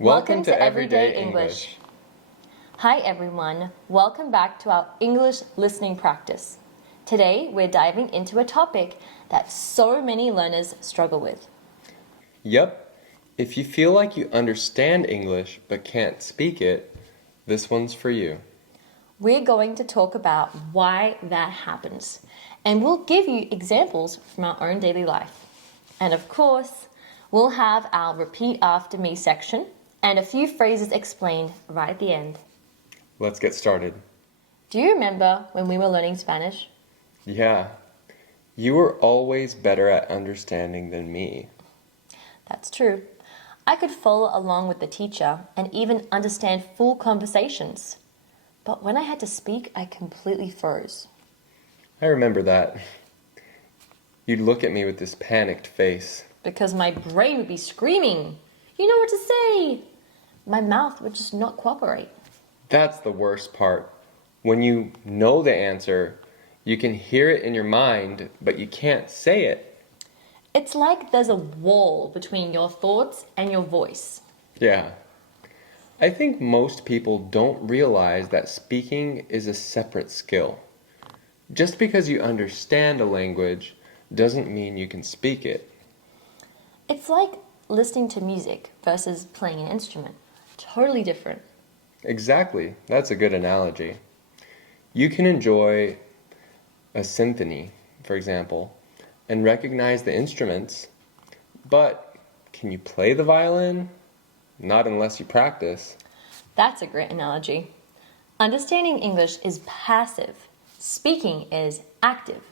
Welcome to Everyday English. Hi everyone, welcome back to our English listening practice. Today we're diving into a topic that so many learners struggle with. Yep, if you feel like you understand English but can't speak it, this one's for you. We're going to talk about why that happens, and we'll give you examples from our own daily life. And of course, we'll have our repeat after me section and a few phrases explained right at the end. Let's get started. Do you remember when we were learning Spanish? Yeah, you were always better at understanding than me. That's true. I could follow along with the teacher and even understand full conversations. But when I had to speak, I completely froze. I remember that. You'd look at me with this panicked face. Because my brain would be screaming, "You know what to say!" My mouth would just not cooperate. That's the worst part. When you know the answer, you can hear it in your mind, but you can't say it. It's like there's a wall between your thoughts and your voice. Yeah. I think most people don't realize that speaking is a separate skill. Just because you understand a language doesn't mean you can speak it. It's like listening to music versus playing an instrument. Totally different. Exactly. That's a good analogy. You can enjoy a symphony, for example, and recognize the instruments, but can you play the violin? Not unless you practice. That's a great analogy. Understanding English is passive. Speaking is active.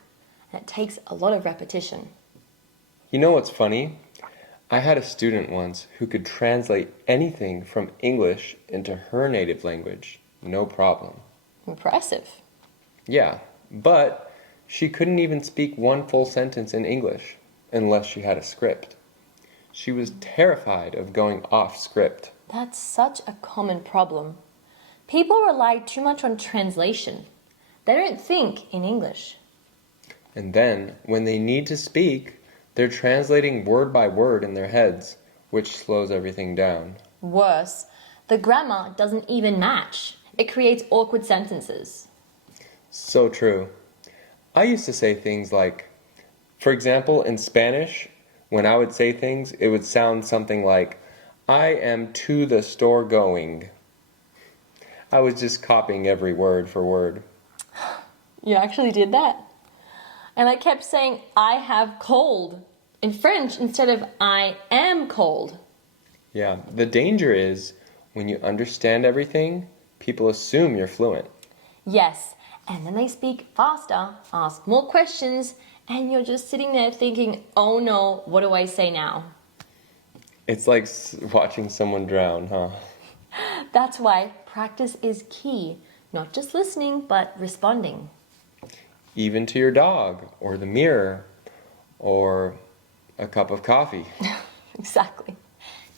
And it takes a lot of repetition. You know what's funny? I had a student once who could translate anything from English into her native language. No problem. Impressive. Yeah, but she couldn't even speak one full sentence in English unless she had a script. She was terrified of going off script. That's such a common problem. People rely too much on translation. They don't think in English. And then, when they need to speak, they're translating word by word in their heads, which slows everything down. Worse, the grammar doesn't even match. It creates awkward sentences. So true. I used to say things like, for example, in Spanish, when I would say things, it would sound something like, "I am to the store going." I was just copying every word for word. You actually did that? And I kept saying, "I have cold" in French instead of "I am cold." Yeah, the danger is when you understand everything, people assume you're fluent. Yes, and then they speak faster, ask more questions, and you're just sitting there thinking, "Oh no, what do I say now?" It's like watching someone drown, huh? That's why practice is key, not just listening, but responding. Even to your dog, or the mirror, or a cup of coffee. Exactly.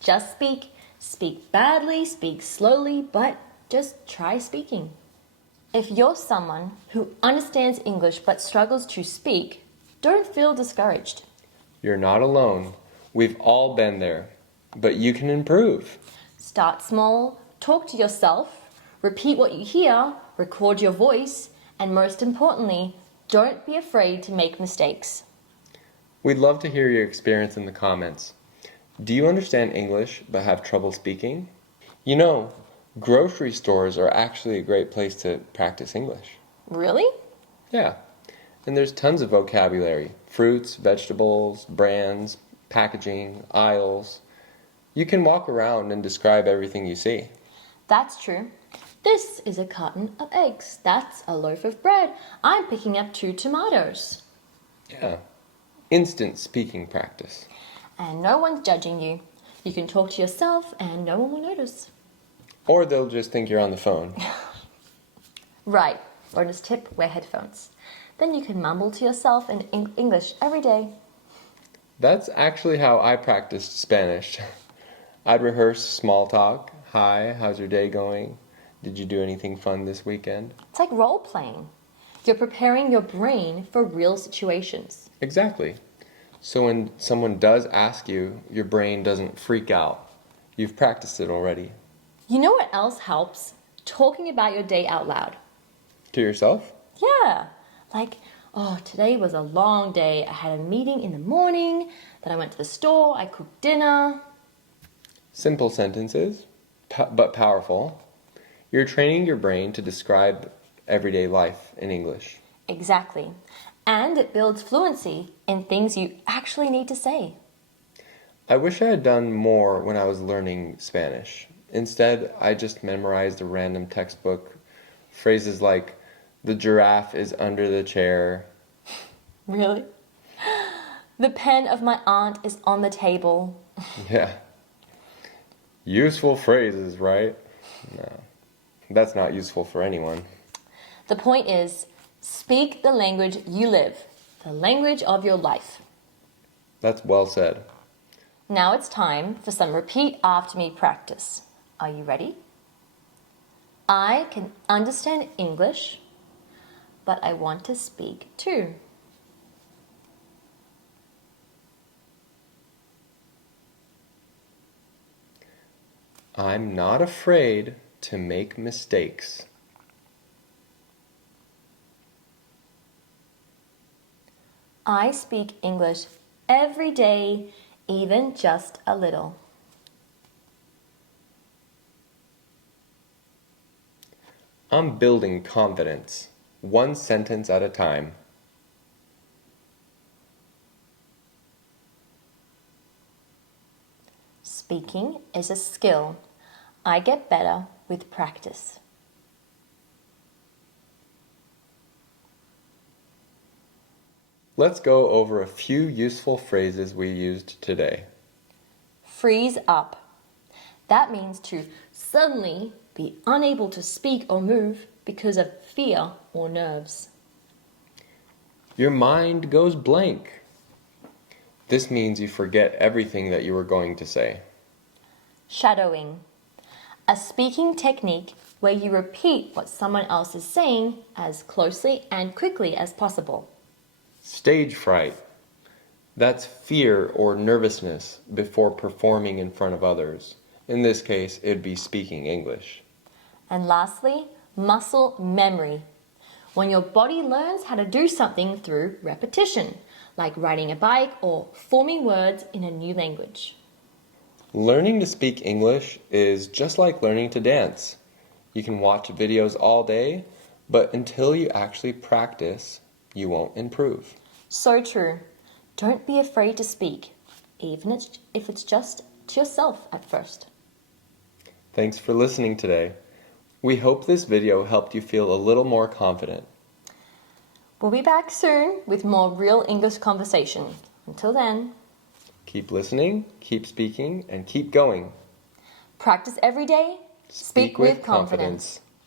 Just speak. Speak badly, speak slowly, but just try speaking. If you're someone who understands English but struggles to speak, don't feel discouraged. You're not alone. We've all been there. But you can improve. Start small, talk to yourself, repeat what you hear, record your voice, and most importantly, don't be afraid to make mistakes. We'd love to hear your experience in the comments. Do you understand English but have trouble speaking? You know, grocery stores are actually a great place to practice English. Really? Yeah, and there's tons of vocabulary. Fruits, vegetables, brands, packaging, aisles. You can walk around and describe everything you see. That's true. This is a carton of eggs. That's a loaf of bread. I'm picking up 2 tomatoes. Yeah, instant speaking practice. And no one's judging you. You can talk to yourself and no one will notice. Or they'll just think you're on the phone. Right. Bonus tip, wear headphones. Then you can mumble to yourself in English every day. That's actually how I practiced Spanish. I'd rehearse small talk. Hi, how's your day going? Did you do anything fun this weekend? It's like role playing. You're preparing your brain for real situations. Exactly. So when someone does ask you, your brain doesn't freak out. You've practiced it already. You know what else helps? Talking about your day out loud. To yourself? Yeah, like, oh, today was a long day. I had a meeting in the morning, then I went to the store, I cooked dinner. Simple sentences, but powerful. You're training your brain to describe everyday life in English. Exactly. And it builds fluency in things you actually need to say. I wish I had done more when I was learning Spanish. Instead, I just memorized a random textbook. Phrases like, the giraffe is under the chair. Really? The pen of my aunt is on the table. Yeah. Useful phrases, right? No. That's not useful for anyone. The point is, speak the language you live, the language of your life. That's well said. Now it's time for some repeat after me practice. Are you ready? I can understand English, but I want to speak too. I'm not afraid to make mistakes. I speak English every day, even just a little. I'm building confidence, one sentence at a time. Speaking is a skill. I get better with practice. Let's go over a few useful phrases we used today. Freeze up. That means to suddenly be unable to speak or move because of fear or nerves. Your mind goes blank. This means you forget everything that you were going to say. Shadowing. A speaking technique where you repeat what someone else is saying as closely and quickly as possible. Stage fright. That's fear or nervousness before performing in front of others. In this case, it'd be speaking English. And lastly, muscle memory. When your body learns how to do something through repetition, like riding a bike or forming words in a new language. Learning to speak English is just like learning to dance. You can watch videos all day, but until you actually practice, you won't improve. So true. Don't be afraid to speak, even if it's just to yourself at first. Thanks for listening today. We hope this video helped you feel a little more confident. We'll be back soon with more real English conversation. Until then, Keep listening, keep speaking, and keep going. practice every day. Speak with confidence.